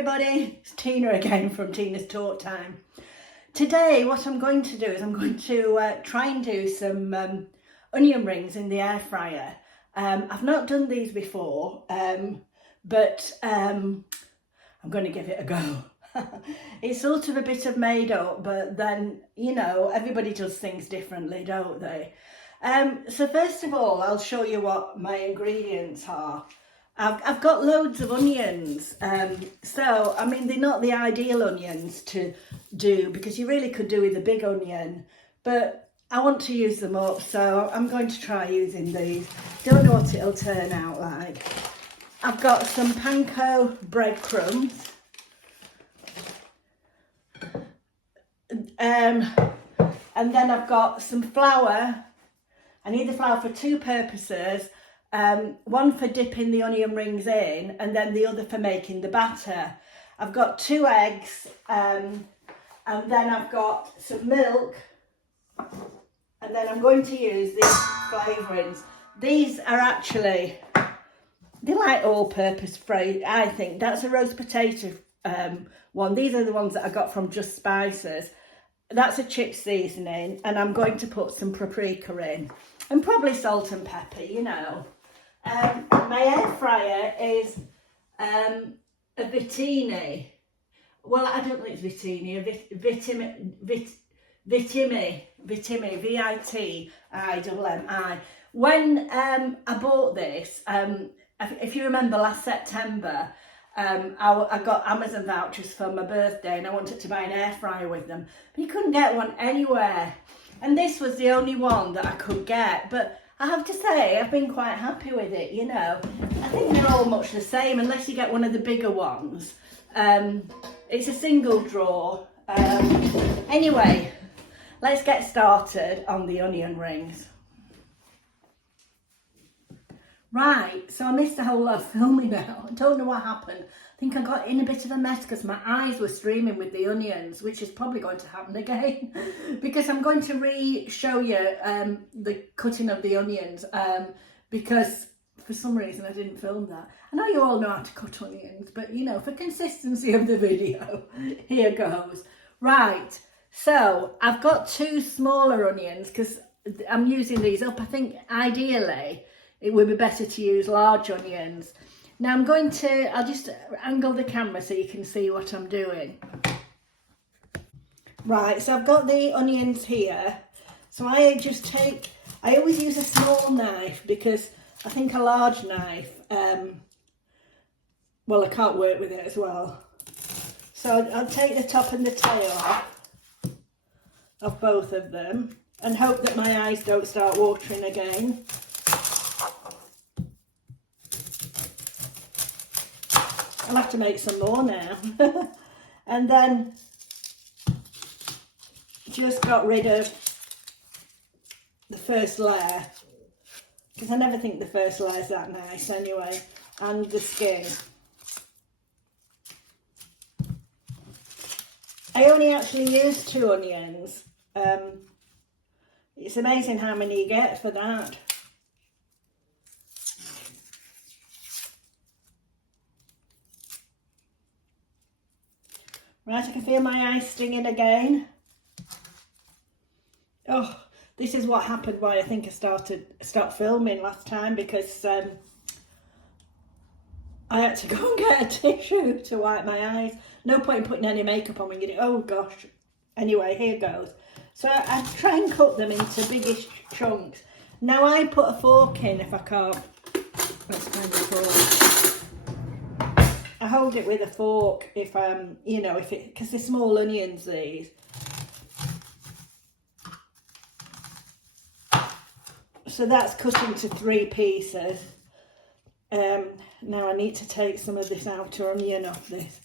everybody, it's Tina again from Tina's Talk Time. Today what I'm going to do is I'm going to try and do some onion rings in the air fryer. I've not done these before, but I'm going to give it a go. It's sort of a bit of made up, but then, you know, everybody does things differently, don't they? So first of all, I'll show you what my ingredients are. I've got loads of onions, so I mean they're not the ideal onions to do because you really could do with a big onion, but I want to use them up, so I'm going to try using these. Don't know what it'll turn out like. I've got some Panko breadcrumbs, and then I've got some flour. I need the flour for two purposes. One for dipping the onion rings in and then the other for making the batter. I've got 2 eggs and then I've got some milk, and then I'm going to use these flavourings. These are actually, they're like all-purpose free, I think. That's a roast potato one. These are the ones that I got from Just Spices. That's a chip seasoning, and I'm going to put some paprika in and probably salt and pepper, you know. My air fryer is a Vitini. Well, I don't think it's Vitini, Vitimi, V-I-T-I-M-M-I. When I bought this, if you remember last September, I got Amazon vouchers for my birthday and I wanted to buy an air fryer with them, but you couldn't get one anywhere. And this was the only one that I could get, but I have to say I've been quite happy with it, you know. I think they're all much the same unless you get one of the bigger ones. It's a single drawer. Anyway, let's get started on the onion rings. Right, so I missed a whole lot of filming now. I don't know what happened. I think I got in a bit of a mess because my eyes were streaming with the onions, which is probably going to happen again because I'm going to re-show you the cutting of the onions because for some reason I didn't film that. I know you all know how to cut onions, but you know, for consistency of the video, here goes. Right, so I've got 2 smaller onions because I'm using these up. I think ideally it would be better to use large onions. Now I'll just angle the camera so you can see what I'm doing. Right, so I've got the onions here. So I always use a small knife because I think a large knife, well, I can't work with it as well. So I'll take the top and the tail off of both of them and hope that my eyes don't start watering again. I'll have to make some more now. And then just got rid of the first layer because I never think the first layer is that nice anyway, and the skin. I only actually used 2 onions. It's amazing how many you get for that. Right, I can feel my eyes stinging again. Oh, this is what happened why I think I stopped filming last time because I had to go and get a tissue to wipe my eyes. No point in putting any makeup on when you do. Oh gosh. Anyway, here goes. So I try and cut them into biggish chunks. Now I put a fork in if I can't. Let's find the fork. I hold it with a fork if you know, because they're small onions, these. So that's cut into 3 pieces. Now I need to take some of this outer onion off this.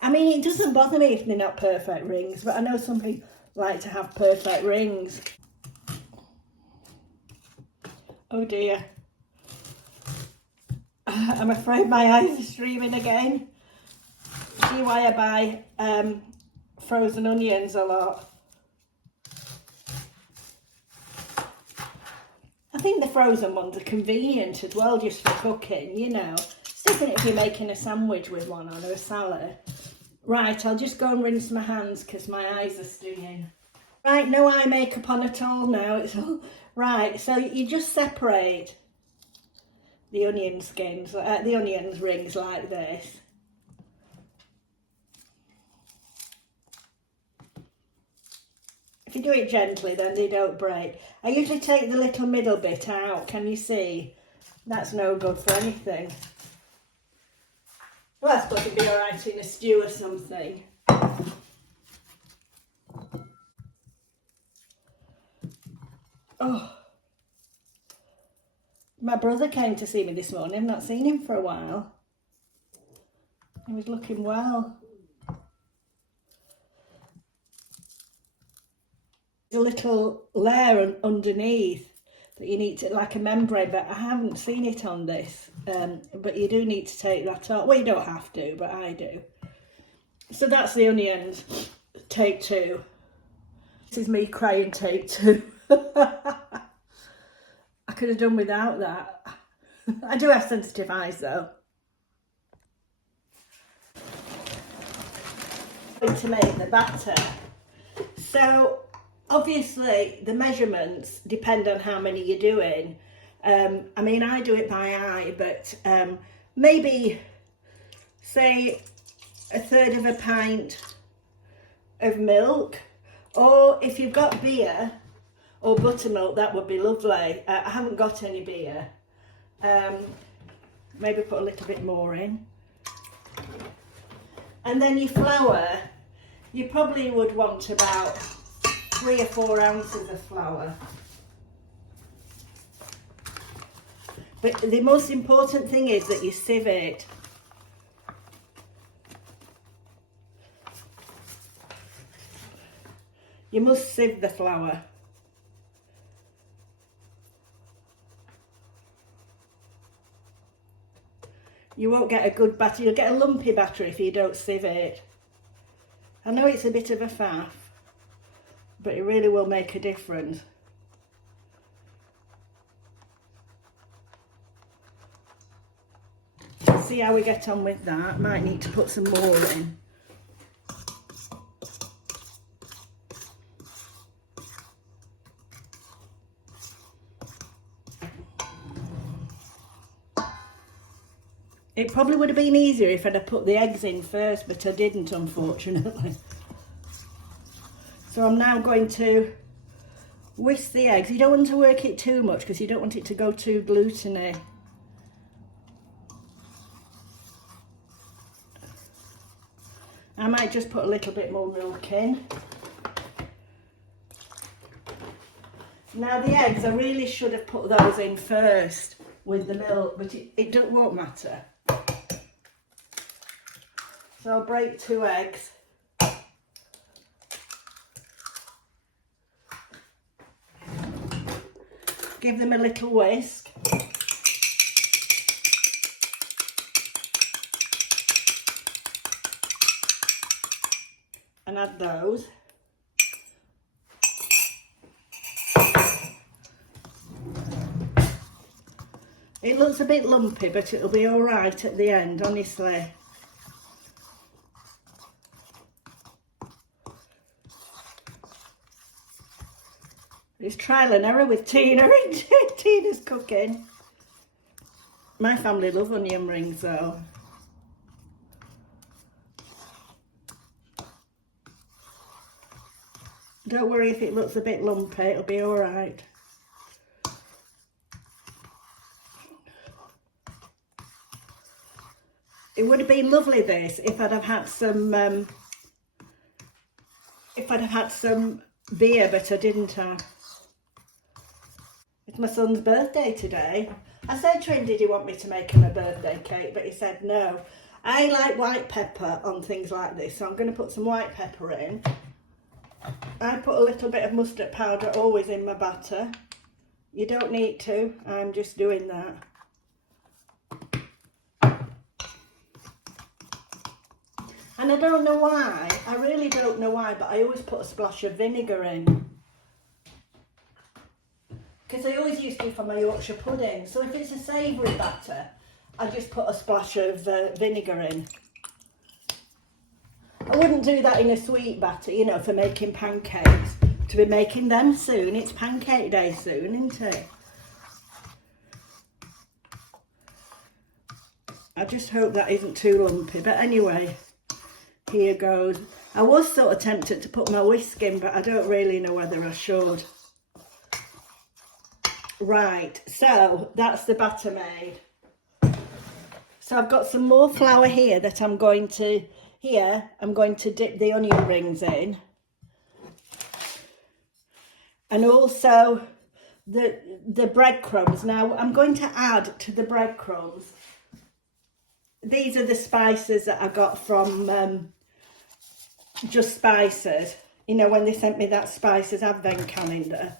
I mean, it doesn't bother me if they're not perfect rings, but I know some people like to have perfect rings. Oh dear. I'm afraid my eyes are streaming again. See why I buy frozen onions a lot. I think the frozen ones are convenient as well, just for cooking, you know. different if you're making a sandwich with one on or a salad. Right, I'll just go and rinse my hands because my eyes are stinging. Right, no eye makeup on at all now. It's all right. So you just separate the onion skins, the onions rings like this. If you do it gently, then they don't break. I usually take the little middle bit out. Can you see? That's no good for anything. Well, I suppose it'd be all right in a stew or something. Oh, my brother came to see me this morning. I've not seen him for a while. He was looking well. There's a little layer underneath that you need to, like a membrane, but I haven't seen it on this. But you do need to take that off. Well, you don't have to, but I do. So that's the onions. Take two. This is me crying take two. I could have done without that. I do have sensitive eyes though. I'm going to make the batter. So obviously the measurements depend on how many you're doing. I mean, I do it by eye, but maybe say 1/3 of a pint of milk, or if you've got beer or buttermilk, that would be lovely. I haven't got any beer. Maybe put a little bit more in. And then your flour, you probably would want about 3 or 4 ounces of flour. But the most important thing is that you sieve it. You must sieve the flour. You won't get a good batter. You'll get a lumpy batter if you don't sieve it. I know it's a bit of a faff, but it really will make a difference. See how we get on with that. Might need to put some more in. It probably would have been easier if I'd have put the eggs in first, but I didn't, unfortunately. So I'm now going to whisk the eggs. You don't want to work it too much because you don't want it to go too gluteny. I might just put a little bit more milk in. Now the eggs, I really should have put those in first with the milk, but it won't matter. So I'll break 2 eggs. Give them a little whisk. And add those. It looks a bit lumpy, but it'll be all right at the end, honestly. It's trial and error with Tina, isn't it? Tina's cooking. My family love onion rings though. Don't worry if it looks a bit lumpy, it'll be all right. It would have been lovely this if I'd have had some beer, but I didn't have. It's my son's birthday today. I said to him, did he want me to make him a birthday cake? But he said no. I like white pepper on things like this, so I'm going to put some white pepper in. I put a little bit of mustard powder always in my batter. You don't need to, I'm just doing that. And I don't know why, I really don't know why, but I always put a splash of vinegar in. Because I always used to for my Yorkshire pudding. So if it's a savoury batter, I just put a splash of vinegar in. I wouldn't do that in a sweet batter, you know, for making pancakes. To be making them soon. It's pancake day soon, isn't it? I just hope that isn't too lumpy. But anyway, here goes. I was sort of tempted to put my whisk in, but I don't really know whether I should. Right, so that's the batter made. So I've got some more flour here that I'm going to dip the onion rings in. And also the breadcrumbs. Now I'm going to add to the breadcrumbs. These are the spices that I got from Just Spices. You know, when they sent me that Spices advent calendar.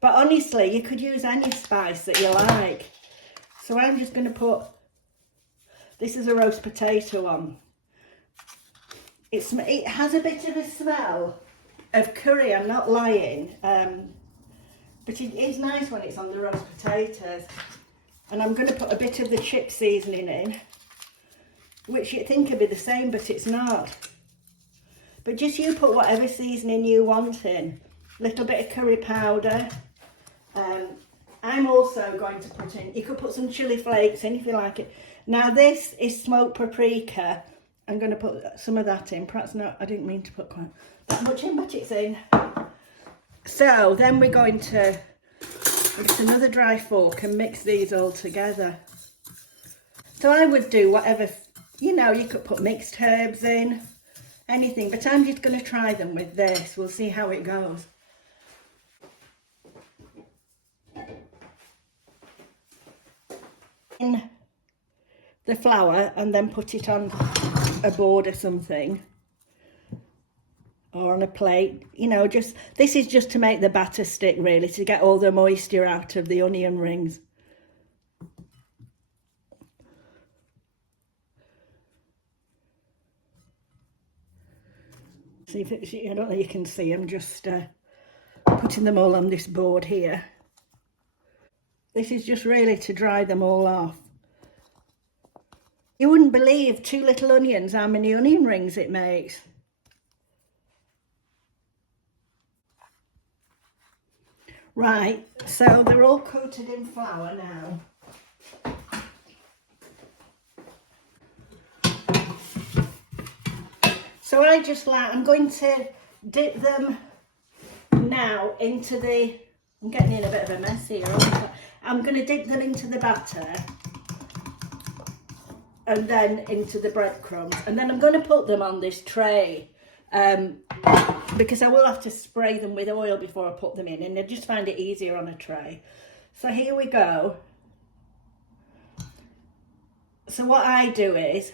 But honestly, you could use any spice that you like. So I'm just going to put, this is a roast potato one. It has a bit of a smell of curry, I'm not lying. But it is nice when it's on the roast potatoes. And I'm going to put a bit of the chip seasoning in, which you'd think would be the same, but it's not. But just you put whatever seasoning you want in. A little bit of curry powder. I'm also going to put in, you could put some chili flakes in if you like it. Now this is smoked paprika. I'm going to put some of that in. Perhaps not, I didn't mean to put quite that much in, but it's in. So then we're going to use another dry fork and mix these all together. So I would do whatever, you know, you could put mixed herbs in, anything, but I'm just going to try them with this. We'll see how it goes. In the flour and then put it on a board or something, or on a plate, you know, just, this is just to make the batter stick really, to get all the moisture out of the onion rings. See if it's, I don't know if you can see, I'm just putting them all on this board here. This is just really to dry them all off. You wouldn't believe 2 little onions how many onion rings it makes. Right, so they're all coated in flour now. So I'm going to dip them now into the, I'm getting in a bit of a mess here. I'm going to dip them into the batter and then into the breadcrumbs. And then I'm going to put them on this tray because I will have to spray them with oil before I put them in, and I just find it easier on a tray. So here we go. So what I do is,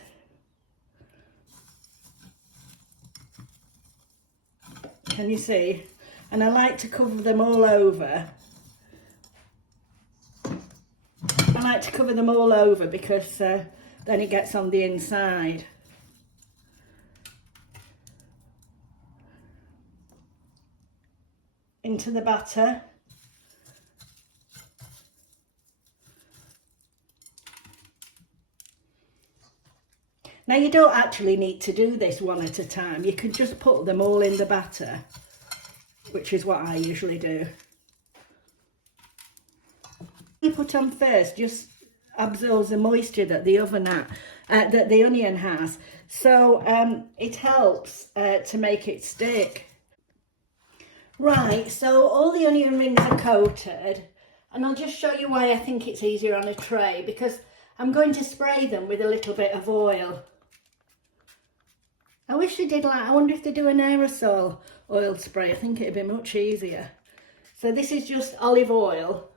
can you see? And I like to cover them all over. I like to cover them all over because then it gets on the inside. Into the batter. Now you don't actually need to do this one at a time. You can just put them all in the batter, which is what I usually do. You put on first just absorbs the moisture that the onion has, so it helps to make it stick. Right, so all the onion rings are coated, and I'll just show you why I think it's easier on a tray, because I'm going to spray them with a little bit of oil. I wish they did I wonder if they do an aerosol oil spray. I think it'd be much easier. So this is just olive oil.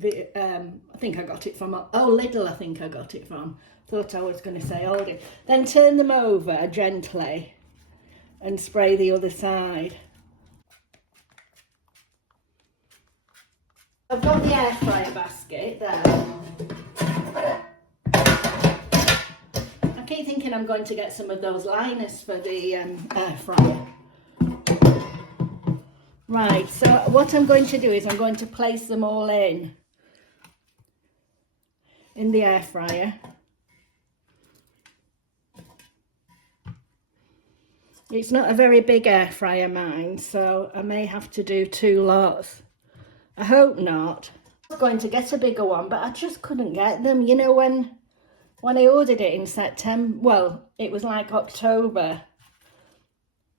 I think I got it from, Lidl I think I got it from. Thought I was going to say Aldi. Then turn them over gently and spray the other side. I've got the air fryer basket there. I keep thinking I'm going to get some of those liners for the air fryer. Right, so what I'm going to do is I'm going to place them all in. in the air fryer. It's not a very big air fryer, mine, so I may have to do 2 lots. I hope not. I was going to get a bigger one, but I just couldn't get them. You know, when I ordered it in September, well, it was like October,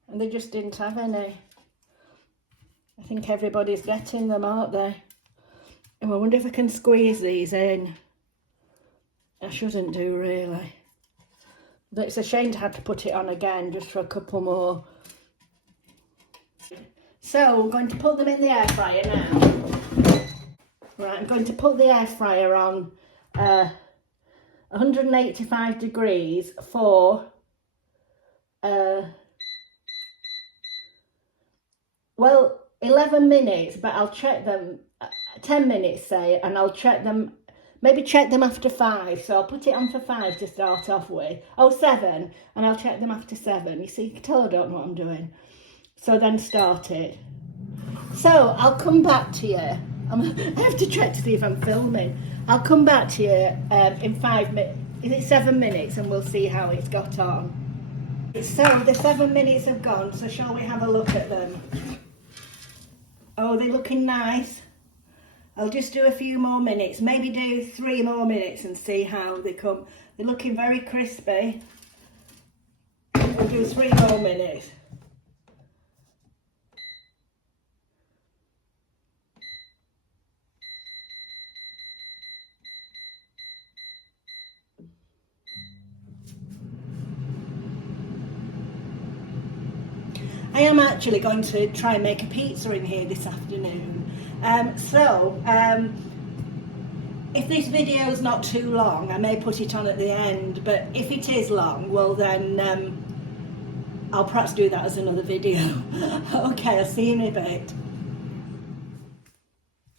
and they just didn't have any. I think everybody's getting them, aren't they? And I wonder if I can squeeze these in. I shouldn't do, really. But it's a shame to have to put it on again just for a couple more. So we're going to put them in the air fryer now. Right, I'm going to put the air fryer on 185 degrees for well, 11 minutes, but I'll check them 10 minutes, say, and I'll check them, maybe check them after 5. So I'll put it on for 5 to start off with. Oh, 7, and I'll check them after 7. You see, you can tell I don't know what I'm doing. So then start it. So I'll come back to you. I have to check to see if I'm filming. I'll come back to you in 5 minutes. Is it 7 minutes? And we'll see how it's got on. So the 7 minutes have gone, so shall we have a look at them? Oh, they're looking nice. I'll just do a few more minutes, maybe do 3 more minutes and see how they come. They're looking very crispy. We'll do 3 more minutes. I am actually going to try and make a pizza in here this afternoon. If this video is not too long, I may put it on at the end, but if it is long, well then I'll perhaps do that as another video. Okay, I'll see you in a bit.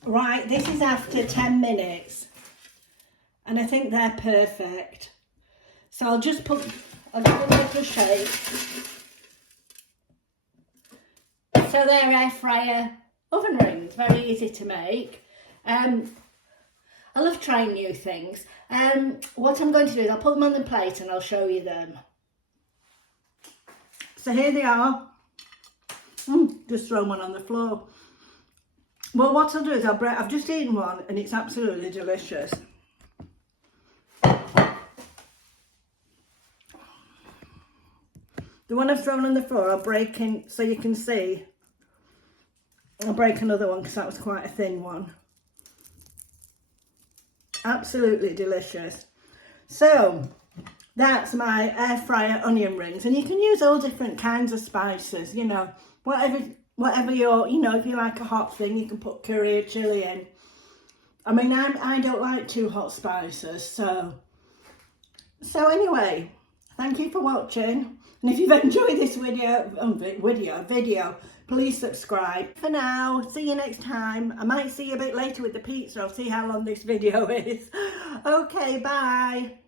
Right, this is after 10 minutes, and I think they're perfect. So I'll give them a little shake. So they're air fryer oven rings, very easy to make. I love trying new things. What I'm going to do is I'll put them on the plate and I'll show you them. So here they are. Just throw one on the floor. Well, what I'll do is I've just eaten one and it's absolutely delicious. The one I've thrown on the floor, I'll break in so you can see. I'll break another one because that was quite a thin one. Absolutely delicious. So that's my air fryer onion rings, and you can use all different kinds of spices, you know, whatever you're, you know, if you like a hot thing, you can put curry or chili in. I mean, I don't like too hot spices, so anyway, thank you for watching. And if you've enjoyed this video, please subscribe. For now, see you next time. I might see you a bit later with the pizza. I'll see how long this video is. Okay, bye.